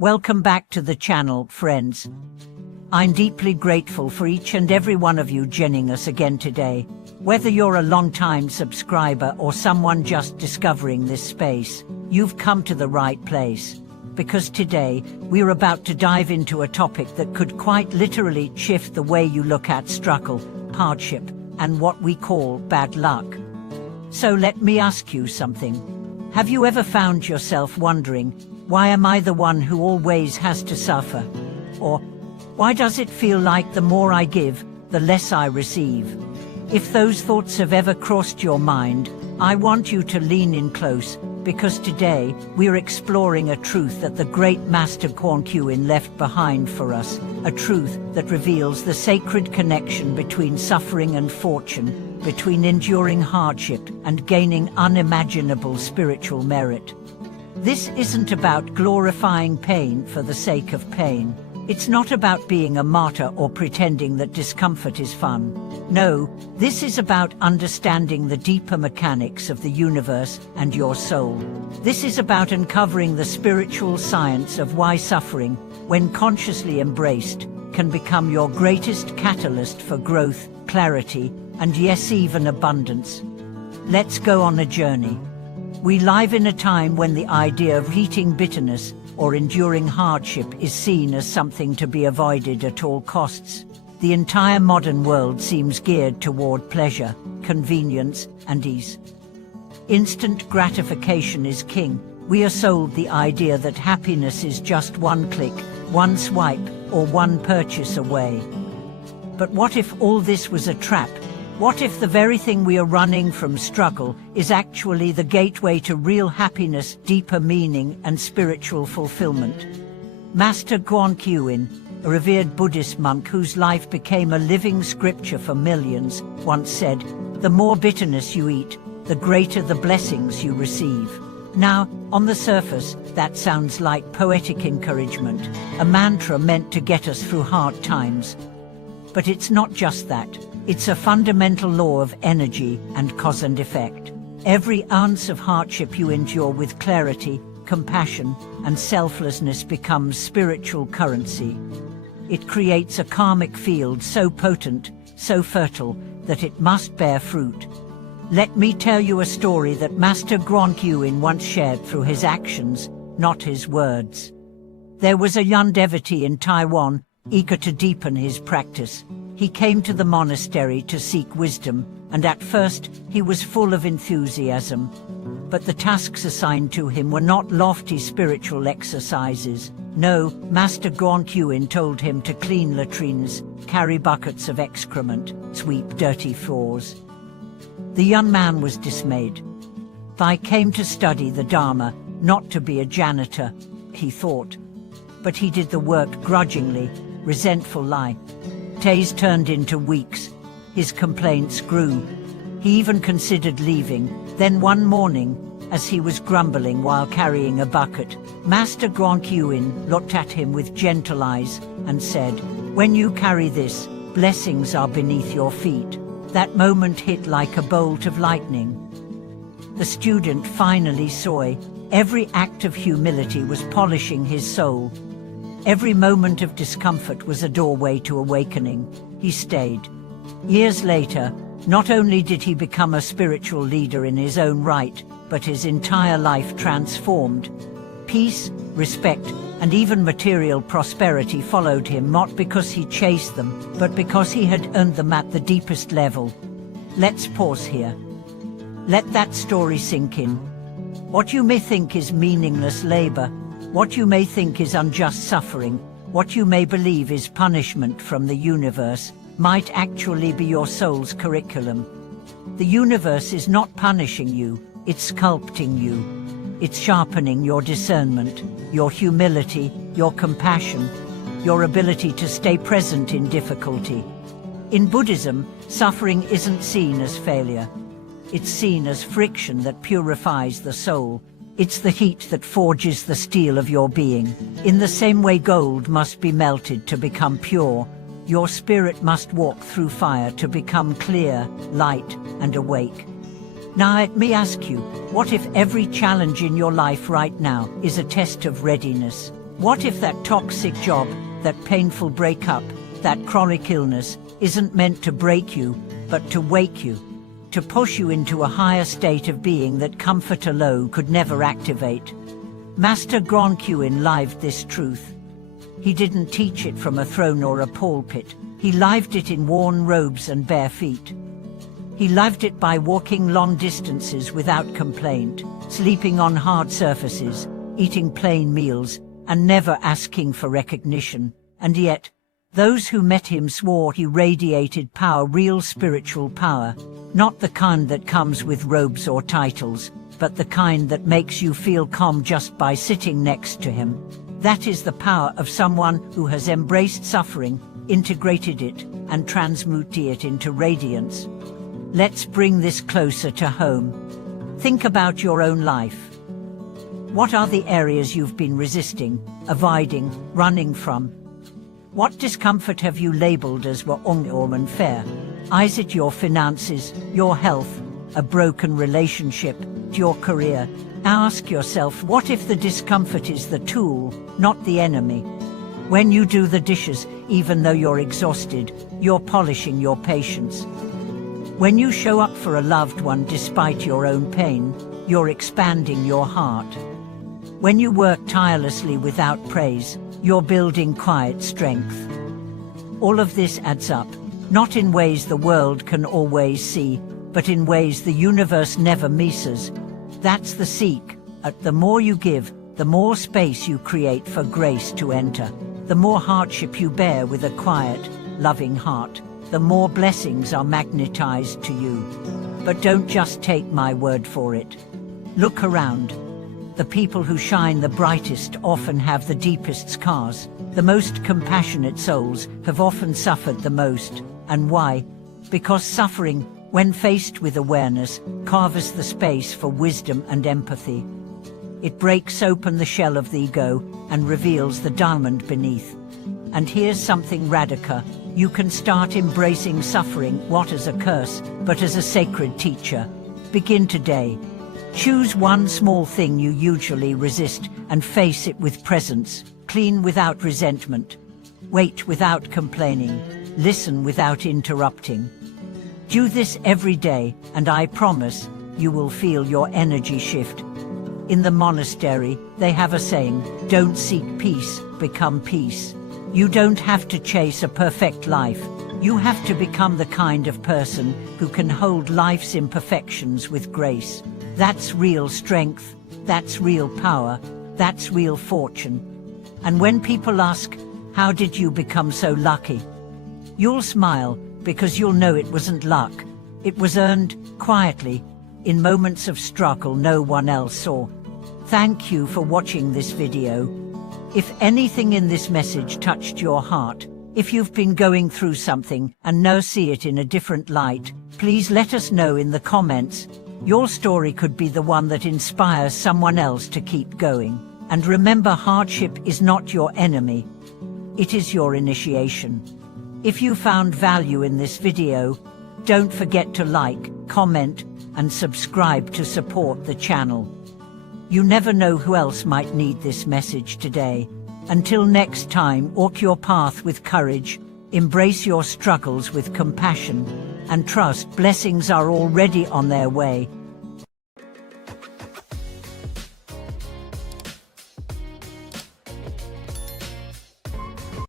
Welcome back to the channel, friends. I'm deeply grateful for each and every one of you joining us again today. Whether you're a long-time subscriber or someone just discovering this space, you've come to the right place. Because today, we're about to dive into a topic that could quite literally shift the way you look at struggle, hardship, and what we call bad luck. So let me ask you something. Have you ever found yourself wondering, why am I the one who always has to suffer? Or, why does it feel like the more I give, the less I receive? If those thoughts have ever crossed your mind, I want you to lean in close, because today, we're exploring a truth that the great Master Guangqin left behind for us, a truth that reveals the sacred connection between suffering and fortune, between enduring hardship and gaining unimaginable spiritual merit. This isn't about glorifying pain for the sake of pain. It's not about being a martyr or pretending that discomfort is fun. No, this is about understanding the deeper mechanics of the universe and your soul. This is about uncovering the spiritual science of why suffering, when consciously embraced, can become your greatest catalyst for growth, clarity, and yes, even abundance. Let's go on a journey. We live in a time when the idea of eating bitterness or enduring hardship is seen as something to be avoided at all costs. The entire modern world seems geared toward pleasure, convenience, and ease. Instant gratification is king. We are sold the idea that happiness is just one click, one swipe, or one purchase away. But what if all this was a trap? What if the very thing we are running from, struggle, is actually the gateway to real happiness, deeper meaning, and spiritual fulfillment? Master Guangqin, a revered Buddhist monk whose life became a living scripture for millions, once said, "The more bitterness you eat, the greater the blessings you receive." Now, on the surface, that sounds like poetic encouragement, a mantra meant to get us through hard times. But it's not just that. It's a fundamental law of energy and cause and effect. Every ounce of hardship you endure with clarity, compassion, and selflessness becomes spiritual currency. It creates a karmic field so potent, so fertile, that it must bear fruit. Let me tell you a story that Master Guangqin once shared through his actions, not his words. There was a young devotee in Taiwan, eager to deepen his practice. He came to the monastery to seek wisdom, and at first he was full of enthusiasm. But the tasks assigned to him were not lofty spiritual exercises. No, Master Guangqin told him to clean latrines, carry buckets of excrement, sweep dirty floors. The young man was dismayed. "I came to study the Dharma, not to be a janitor," he thought. But he did the work grudgingly, resentfully. Days turned into weeks. His complaints grew. He even considered leaving. Then one morning, as he was grumbling while carrying a bucket, Master Guangqin looked at him with gentle eyes and said, "When you carry this, blessings are beneath your feet." That moment hit like a bolt of lightning. The student finally saw every act of humility was polishing his soul. Every moment of discomfort was a doorway to awakening. He stayed. Years later, not only did he become a spiritual leader in his own right, but his entire life transformed. Peace, respect, and even material prosperity followed him, not because he chased them, but because he had earned them at the deepest level. Let's pause here. Let that story sink in. What you may think is meaningless labor, what you may think is unjust suffering, what you may believe is punishment from the universe, might actually be your soul's curriculum. The universe is not punishing you, it's sculpting you. It's sharpening your discernment, your humility, your compassion, your ability to stay present in difficulty. In Buddhism, suffering isn't seen as failure. It's seen as friction that purifies the soul. It's the heat that forges the steel of your being. In the same way gold must be melted to become pure, your spirit must walk through fire to become clear, light, and awake. Now let me ask you, what if every challenge in your life right now is a test of readiness? What if that toxic job, that painful breakup, that chronic illness isn't meant to break you, but to wake you, to push you into a higher state of being that comfort alone could never activate? Master Guangqin lived this truth. He didn't teach it from a throne or a pulpit. He lived it in worn robes and bare feet. He lived it by walking long distances without complaint, sleeping on hard surfaces, eating plain meals, and never asking for recognition. And yet, those who met him swore he radiated power, real spiritual power, not the kind that comes with robes or titles, but the kind that makes you feel calm just by sitting next to him. That is the power of someone who has embraced suffering, integrated it, and transmuted it into radiance. Let's bring this closer to home. Think about your own life. What are the areas you've been resisting, avoiding, running from? What discomfort have you labeled as wrong or unfair? Is it your finances, your health, a broken relationship, your career? Ask yourself, what if the discomfort is the tool, not the enemy? When you do the dishes, even though you're exhausted, you're polishing your patience. When you show up for a loved one despite your own pain, you're expanding your heart. When you work tirelessly without praise, you're building quiet strength. All of this adds up, not in ways the world can always see, but in ways the universe never misses. That's the seek. The more you give, the more space you create for grace to enter. The more hardship you bear with a quiet, loving heart, the more blessings are magnetized to you. But don't just take my word for it. Look around. The people who shine the brightest often have the deepest scars. The most compassionate souls have often suffered the most. And why? Because suffering, when faced with awareness, carves the space for wisdom and empathy. It breaks open the shell of the ego and reveals the diamond beneath. And here's something radical. You can start embracing suffering not as a curse, but as a sacred teacher. Begin today. Choose one small thing you usually resist and face it with presence. Clean without resentment. Wait without complaining. Listen without interrupting. Do this every day, and I promise you will feel your energy shift. In the monastery, they have a saying, don't seek peace, become peace. You don't have to chase a perfect life. You have to become the kind of person who can hold life's imperfections with grace. That's real strength, that's real power, that's real fortune. And when people ask, how did you become so lucky? You'll smile, because you'll know it wasn't luck. It was earned, quietly, in moments of struggle no one else saw. Thank you for watching this video. If anything in this message touched your heart, if you've been going through something and now see it in a different light, please let us know in the comments. Your story could be the one that inspires someone else to keep going. And remember, hardship is not your enemy. It is your initiation. If you found value in this video, don't forget to like, comment, and subscribe to support the channel. You never know who else might need this message today. Until next time, walk your path with courage, embrace your struggles with compassion, and trust blessings are already on their way.